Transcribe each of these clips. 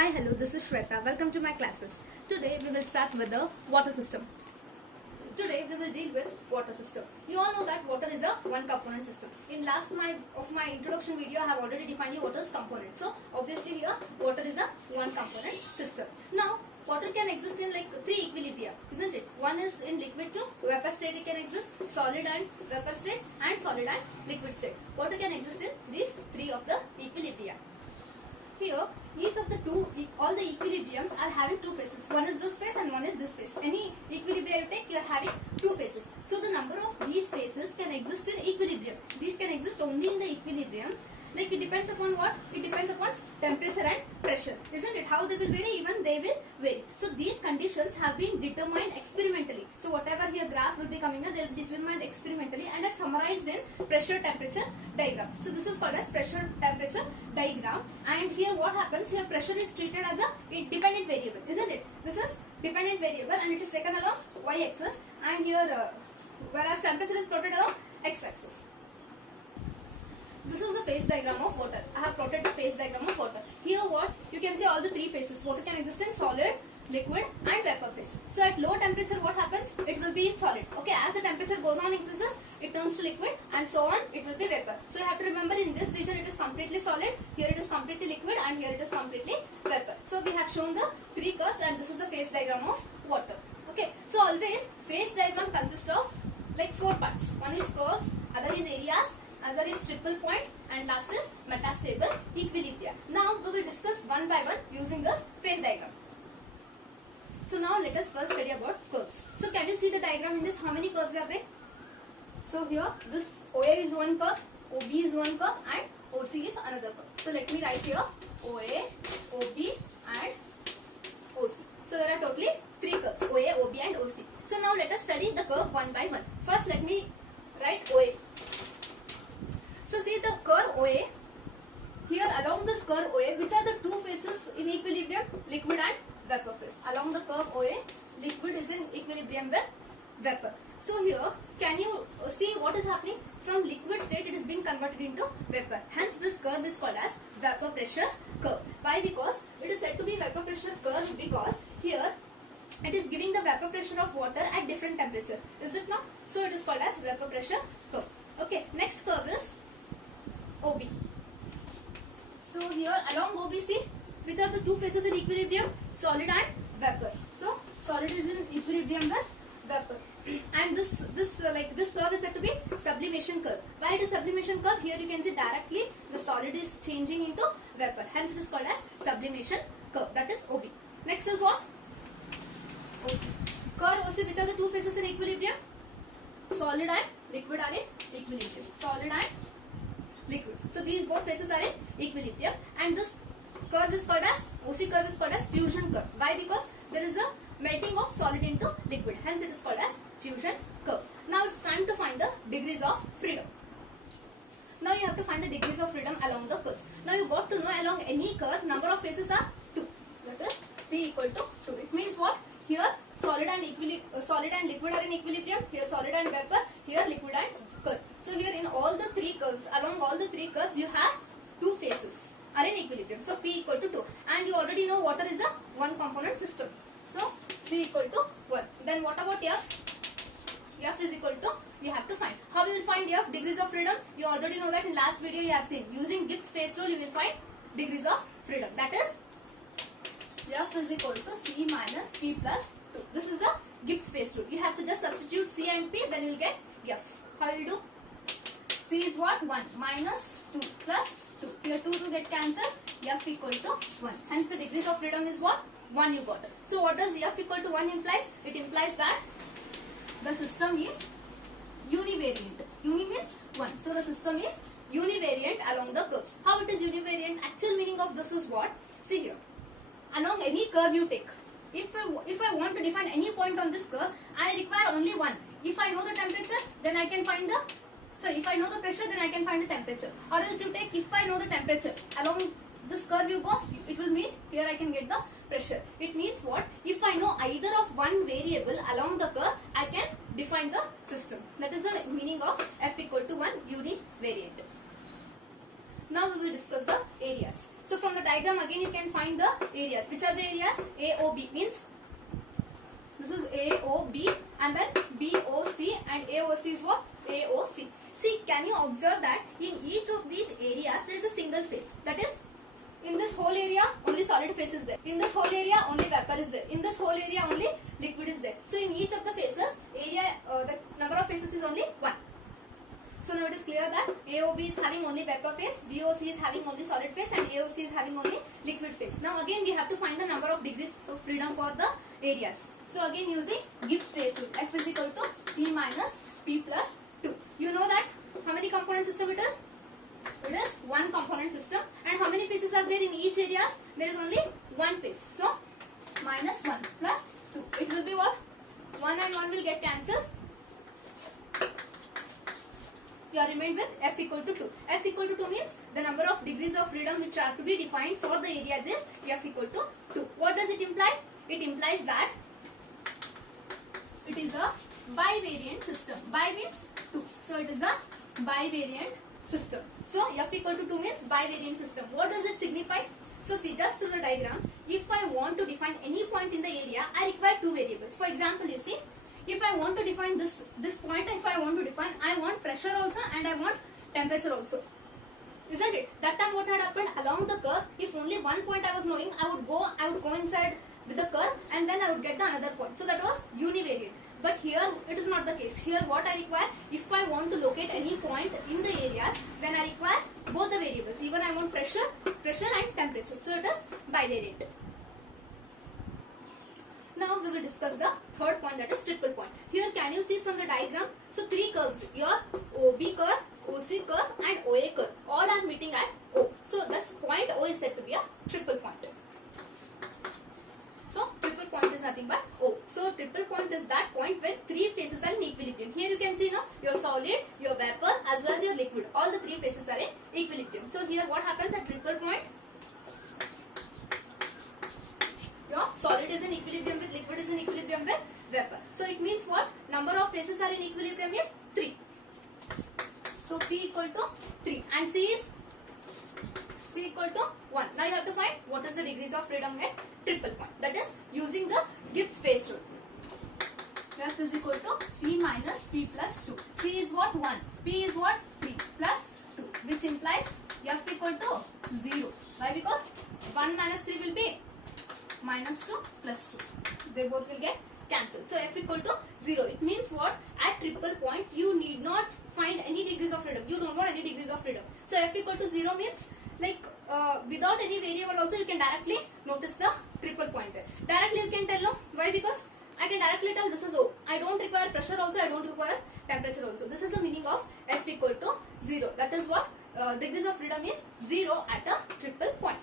Hi, hello, this is Shweta. Welcome to my classes. Today we will start with the water system. Today we will deal with water system. You all know that water is a one component system. In last of my introduction video, I have already defined water's component. So obviously here water is a one component system. Now water can exist in like three equilibria, isn't it? One is in liquid to vapor state, it can exist, solid and vapor state, and solid and liquid state. Water can exist in these three of the equilibria. Here, each of the all the equilibriums are having two phases. One is this phase and one is this phase. Any equilibrium you take, you are having two phases. So the number of these phases can exist in equilibrium. These can exist only in the equilibrium. Like it depends upon what? It depends upon temperature and pressure. Isn't it? How they will vary? Even they will vary. So these conditions have been determined experimentally. So whatever here graph will be coming up, they will be determined experimentally and are summarized in pressure temperature diagram. So this is called as pressure temperature diagram. And here what happens? Here pressure is treated as a dependent variable. Isn't it? This is dependent variable and it is taken along y-axis, and here whereas temperature is plotted along x-axis. This is the phase diagram of water. I have plotted the phase diagram of water. Here what? You can see all the three phases. Water can exist in solid, liquid and vapor phase. So at low temperature what happens? It will be in solid. Okay, as the temperature goes on increases, it turns to liquid and so on, it will be vapor. So you have to remember in this region it is completely solid, here it is completely liquid and here it is completely vapor. So we have shown the three curves and this is the phase diagram of water. Okay, so always phase diagram consists of like four parts. One is curves, other is areas, other is triple point, and last is metastable equilibria. Now we will discuss one by one using this phase diagram. So now let us first study about curves. So can you see the diagram in this? How many curves are there? So here this OA is one curve, OB is one curve and OC is another curve. So let me write here OA, OB and OC. So there are totally three curves, OA, OB and OC. So now let us study the curve one by one. First let me write OA. So see the curve OA, here along this curve OA, which are the two phases in equilibrium? Liquid and vapor phase. Along the curve OA, liquid is in equilibrium with vapor. So here, can you see what is happening? From liquid state, it is being converted into vapor. Hence, this curve is called as vapor pressure curve. Why? Because it is said to be vapor pressure curve because here it is giving the vapor pressure of water at different temperature. Is it not? So it is called as vapor pressure curve. Okay, next curve is OB. So here along OBC, which are the two phases in equilibrium? Solid and vapor. So solid is in equilibrium with vapor. And this curve is said to be sublimation curve. Why it is sublimation curve? Here you can see directly the solid is changing into vapor. Hence it is called as sublimation curve. That is OB. Next is what? OC. Curve OC, which are the two phases in equilibrium? Solid and liquid are in equilibrium. Solid and liquid. So these both phases are in equilibrium, and this curve is called as OC curve is called as fusion curve. Why? Because there is a melting of solid into liquid. Hence it is called as fusion curve. Now it's time to find the degrees of freedom. Now you have to find the degrees of freedom along the curves. Now you got to know along any curve number of phases are 2. That is P equal to 2. It means what? Here solid and liquid are in equilibrium. Here solid and vapor. Here liquid and curve. So here in all the three curves, along all the three curves, you have two phases are in equilibrium. So P equal to 2. And you already know water is a one component system. So C equal to 1. Then what about F? F is equal to, you have to find. How will you find F? Degrees of freedom. You already know that in last video you have seen. Using Gibbs space rule you will find degrees of freedom. That is F is equal to C minus P plus 2. This is the Gibbs space rule. You have to just substitute C and P, then you will get F. How will you do? C is what? 1 minus 2 plus 2. Here 2 get cancels. F equal to 1. Hence the degrees of freedom is what? 1 you got. So what does F equal to 1 implies? It implies that the system is univariant. Uni means 1. So the system is univariant along the curves. How it is univariant? Actual meaning of this is what? See here. Along any curve you take, if I want to define any point on this curve, I require only one. If I know the temperature, then I can find the, if I know the pressure, then I can find the temperature. Or else you take, if I know the temperature, along this curve you go, it will mean here I can get the pressure. It means what? If I know either of one variable along the curve, I can define the system. That is the meaning of F equal to 1 univariant. Now we will discuss the areas. So from the diagram again you can find the areas. Which are the areas? AOB means this is AOB and then BOC and AOC is what? AOC. See, can you observe that in each of these areas there is a single phase. That is, in this whole area only solid phase is there. In this whole area only vapor is there. In this whole area only liquid is there. So in each of the phases, the number of phases is only 1. So now it is clear that AOB is having only vapor phase, BOC is having only solid phase and AOC is having only liquid phase. Now again we have to find the number of degrees of freedom for the areas. So again using Gibbs phase rule, F is equal to C minus P plus 2. You know that how many component system it is? It is one component system. And how many phases are there in each areas? There is only one phase. So minus 1 plus 2. It will be what? 1 and 1 will get cancelled. You are remained with F equal to 2. F equal to 2 means the number of degrees of freedom which are to be defined for the areas is F equal to 2. What does it imply? It implies that it is a bivariant system. Bi means 2. So it is a bivariant system. So F equal to 2 means bivariant system. What does it signify? So see, just through the diagram, if I want to define any point in the area, I require two variables. For example, you see, if I want to define this point, if I want to define, I want pressure also and I want temperature also. Isn't it? That time what had happened along the curve, if only one point I was knowing, I would go inside with the curve and then I would get the another point. So that was univariate. But here it is not the case. Here what I require, if I want to locate any point in the areas, then I require both the variables. Even I want pressure and temperature. So it is bivariate. Now we will discuss the third point, that is triple point. Here can you see from the diagram? So three curves, your OB curve, OC curve and OA curve. All are meeting at O. So this point O is said to be a triple point. So triple point is nothing but O. So triple point is that point where three phases are in equilibrium. Here you can see now your solid, your vapor as well as your liquid. All the three phases are in equilibrium. So here what happens at triple point? Your solid is in equilibrium with liquid is in equilibrium with vapor. So it means what? Number of phases are in equilibrium is 3. So P equal to 3 and C equal to 1. Now you have to find what is the degrees of freedom at triple point. That is using the Gibbs phase rule. F is equal to C minus P plus 2. C is what? 1. P is what? 3 plus 2, which implies F equal to 0. Why? Because 1 minus 3 will be minus 2 plus 2. They both will get cancelled. So F equal to 0. It means what? At triple point you need not find any degrees of freedom. You don't want any degrees of freedom. So F equal to 0 means like without any variable also you can directly notice the triple point there. Directly you can tell, no? Why? Because I can directly tell this is O. I don't require pressure also, I don't require temperature also. This is the meaning of F equal to 0. That is what degrees of freedom is 0 at a triple point.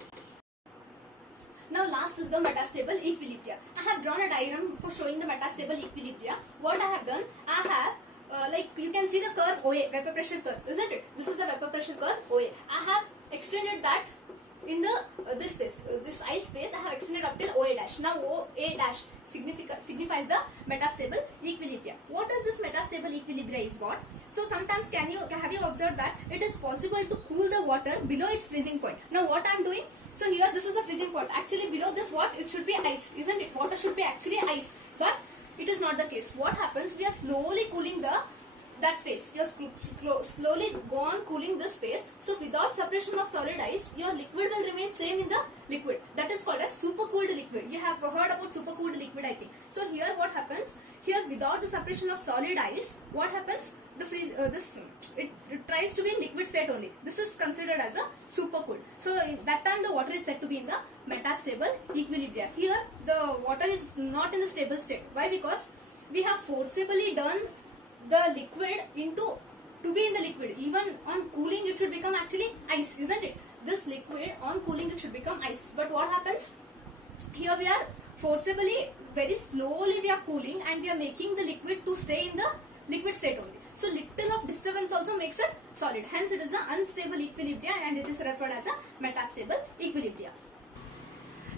Now last is the metastable equilibria. I have drawn a diagram for showing the metastable equilibria. What I have done, I have like you can see the curve OA, vapor pressure curve, isn't it? This is the vapor pressure curve OA. I have extended that in the this space, this ice space. I have extended up till OA dash. Now OA dash signifies the metastable equilibria. What does this metastable equilibria is what? So sometimes have you observed that it is possible to cool the water below its freezing point. Now what I am doing, so here this is the freezing point. Actually below this what? It should be ice, isn't it? Water should be actually ice, but it is not the case. What happens? We are slowly cooling that phase. You are slowly go on cooling this phase. So without separation of solid ice, your liquid will remain same in the liquid. That is called as supercooled liquid. You have heard about supercooled liquid, I think. So here what happens? Here without the separation of solid ice, what happens? The freeze it tries to be in liquid state only. This is considered as a supercooled. So that time the water is said to be in the metastable equilibria. Here the water is not in the stable state. Why? Because we have forcibly done the liquid to be in the liquid. Even on cooling it should become actually ice, isn't it? This liquid on cooling it should become ice. But what happens? Here we are forcibly, very slowly we are cooling and we are making the liquid to stay in the liquid state only. So little of disturbance also makes it solid. Hence it is an unstable equilibria and it is referred as a metastable equilibria.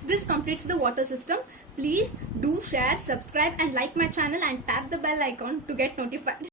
This completes the water system. Please do share, subscribe and like my channel and tap the bell icon to get notified.